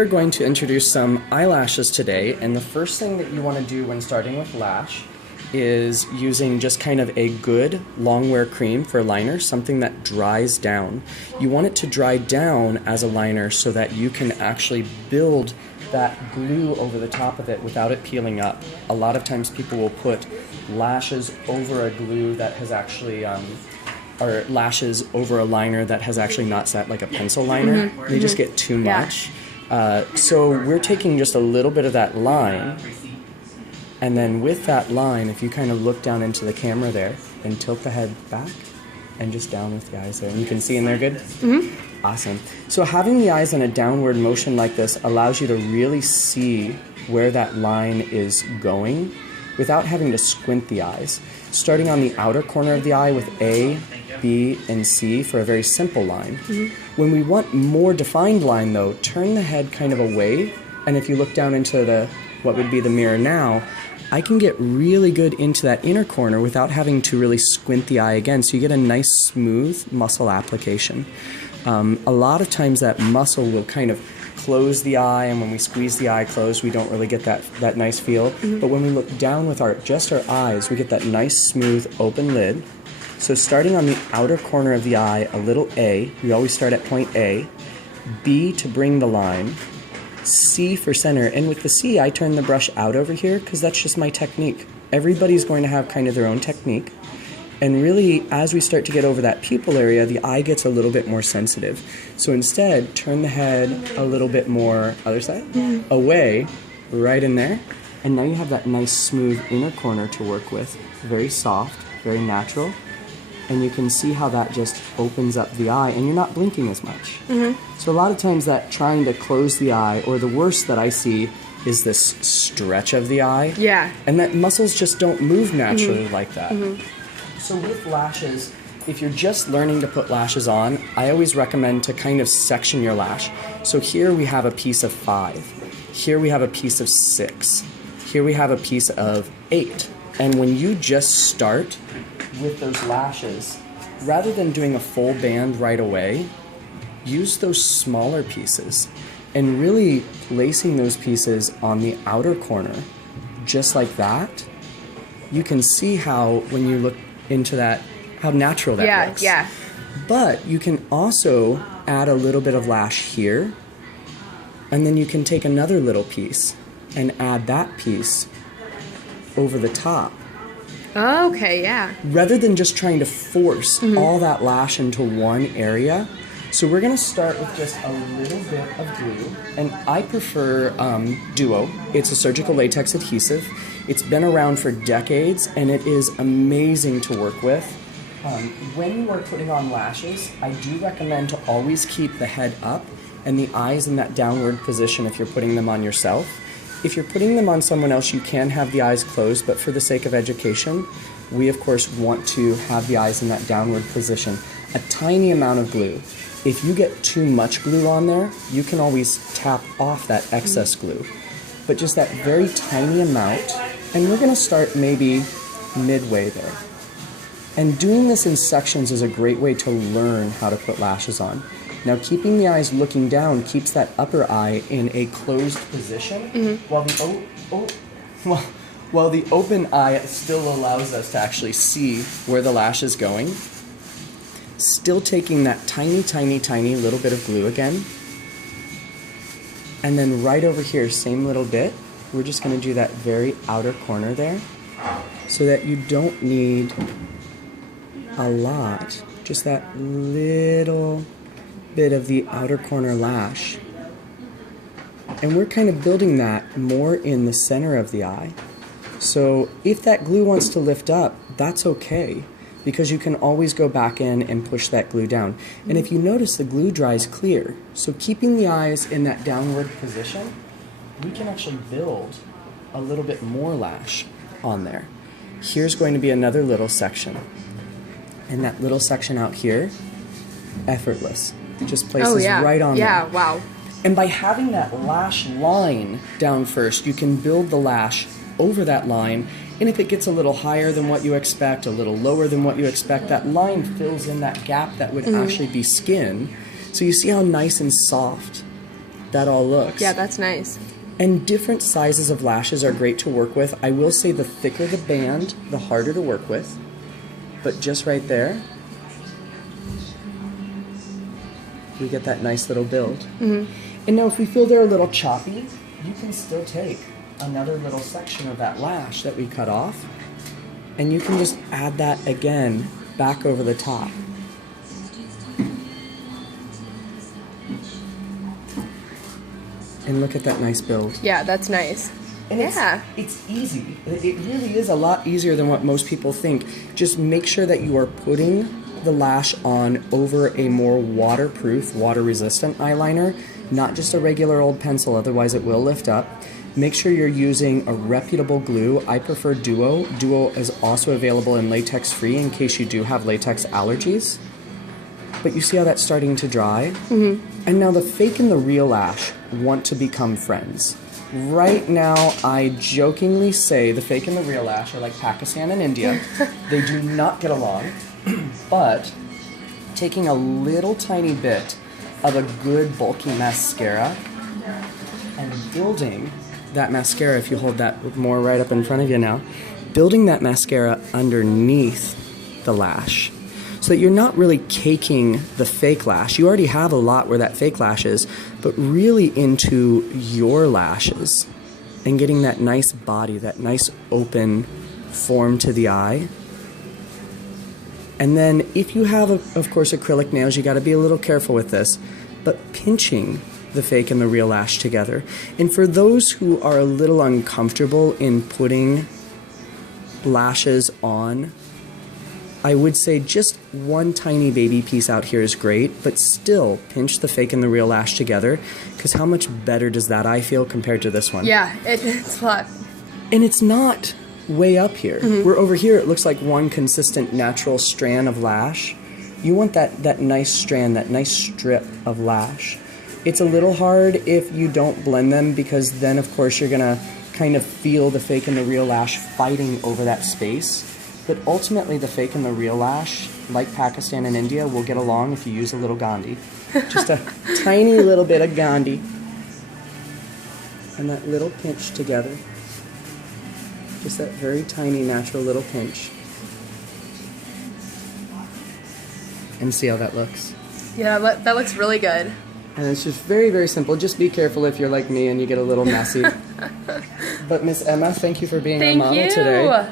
We're going to introduce some eyelashes today, and the first thing that you want to do when starting with lash is using just kind of a good long wear cream for liner, something that dries down. You want it to dry down as a liner so that you can actually build that glue over the top of it without it peeling up. A lot of times people will put lashes over a glue that has actually or lashes over a liner that has actually not set, like a pencil liner. They just get too much. So we're taking just a little bit of that line, and then with that line, if you kind of look down into the camera there and tilt the head back and just down with the eyes there. And you can see in there good? Awesome. So having the eyes in a downward motion like this allows you to really see where that line is going without having to squint the eyes. Starting on the outer corner of the eye with A, B, and C for a very simple line. When we want more defined line though, turn the head kind of away, and if you look down into the what would be the mirror now, I can get really good into that inner corner without having to really squint the eye again, so you get a nice smooth muscle application. A lot of times that muscle will kind of close the eye, and when we squeeze the eye closed, we don't really get that nice feel. But when we look down with just our eyes, we get that nice smooth open lid. So starting on the outer corner of the eye, a little A, we always start at point A, B to bring the line, C for center, and with the C I turn the brush out over here because that's just my technique. Everybody's going to have kind of their own technique. And really, as we start to get over that pupil area, the eye gets a little bit more sensitive. So instead, turn the head a little bit more, other side, away, right in there. And now you have that nice smooth inner corner to work with. Very soft, very natural. And you can see how that just opens up the eye, and you're not blinking as much. So a lot of times that trying to close the eye, or the worst that I see, is this stretch of the eye. And that muscles just don't move naturally like that. So with lashes, if you're just learning to put lashes on, I always recommend to kind of section your lash. So here we have a piece of 5. Here we have a piece of 6. Here we have a piece of 8. And when you just start with those lashes, rather than doing a full band right away, use those smaller pieces and really placing those pieces on the outer corner, just like that. You can see how, when you look into that, how natural that looks. But you can also add a little bit of lash here, and then you can take another little piece and add that piece over the top. Rather than just trying to force all that lash into one area. So we're going to start with just a little bit of glue, and I prefer Duo. It's a surgical latex adhesive. It's been around for decades, and it is amazing to work with. When you are putting on lashes, I do recommend to always keep the head up and the eyes in that downward position if you're putting them on yourself. If you're putting them on someone else, you can have the eyes closed, but for the sake of education, we of course want to have the eyes in that downward position. A tiny amount of glue. If you get too much glue on there, you can always tap off that excess glue. But just that very tiny amount, and we're going to start maybe midway there. And doing this in sections is a great way to learn how to put lashes on. Now, keeping the eyes looking down keeps that upper eye in a closed position, while the open eye still allows us to actually see where the lash is going. Still taking that tiny, tiny, tiny little bit of glue again. And then right over here, same little bit. We're just going to do that very outer corner there, so that you don't need a lot, just that little bit of the outer corner lash. And we're kind of building that more in the center of the eye. So if that glue wants to lift up, that's okay, because you can always go back in and push that glue down. And if you notice, the glue dries clear. So keeping the eyes in that downward position, we can actually build a little bit more lash on there. Here's going to be another little section. And that little section out here, effortless. It just places right on there. Wow. And by having that lash line down first, you can build the lash over that line, and if it gets a little higher than what you expect, a little lower than what you expect, that line fills in that gap that would actually be skin. So you see how nice and soft that all looks. Yeah, that's nice. And different sizes of lashes are great to work with. I will say the thicker the band, the harder to work with. But just right there, we get that nice little build. Mm-hmm. And now if we feel they're a little choppy, you can still take another little section of that lash that we cut off, and you can just add that again back over the top. And look at that nice build. Yeah, that's nice. And yeah. It's easy. It really is a lot easier than what most people think. Just make sure that you are putting the lash on over a more waterproof, water-resistant eyeliner, not just a regular old pencil, otherwise it will lift up. Make sure you're using a reputable glue. I prefer Duo. Duo is also available in latex-free in case you do have latex allergies. But you see how that's starting to dry? Mm-hmm. And now the fake and the real lash want to become friends. Right now, I jokingly say the fake and the real lash are like Pakistan and India. They do not get along. But taking a little tiny bit of a good bulky mascara and building that mascara, if you hold that more right up in front of you now, building that mascara underneath the lash so that you're not really caking the fake lash. You already have a lot where that fake lash is, but really into your lashes and getting that nice body, that nice open form to the eye. And then if you have, of course, acrylic nails, you got to be a little careful with this, but pinching the fake and the real lash together. And for those who are a little uncomfortable in putting lashes on, I would say just one tiny baby piece out here is great, but still pinch the fake and the real lash together, because how much better does that eye feel compared to this one? Yeah, it's a lot. And it's not way up here. Mm-hmm. We're over here, it looks like one consistent natural strand of lash. You want that nice strand, that nice strip of lash. It's a little hard if you don't blend them, because then of course you're gonna kind of feel the fake and the real lash fighting over that space. But ultimately the fake and the real lash, like Pakistan and India, will get along if you use a little Gandhi. Just a tiny little bit of Gandhi. And that little pinch together. Just that very tiny, natural little pinch. And see how that looks. Yeah, that looks really good. And it's just very, very simple. Just be careful if you're like me and you get a little messy. But Miss Emma, thank you for being our model today.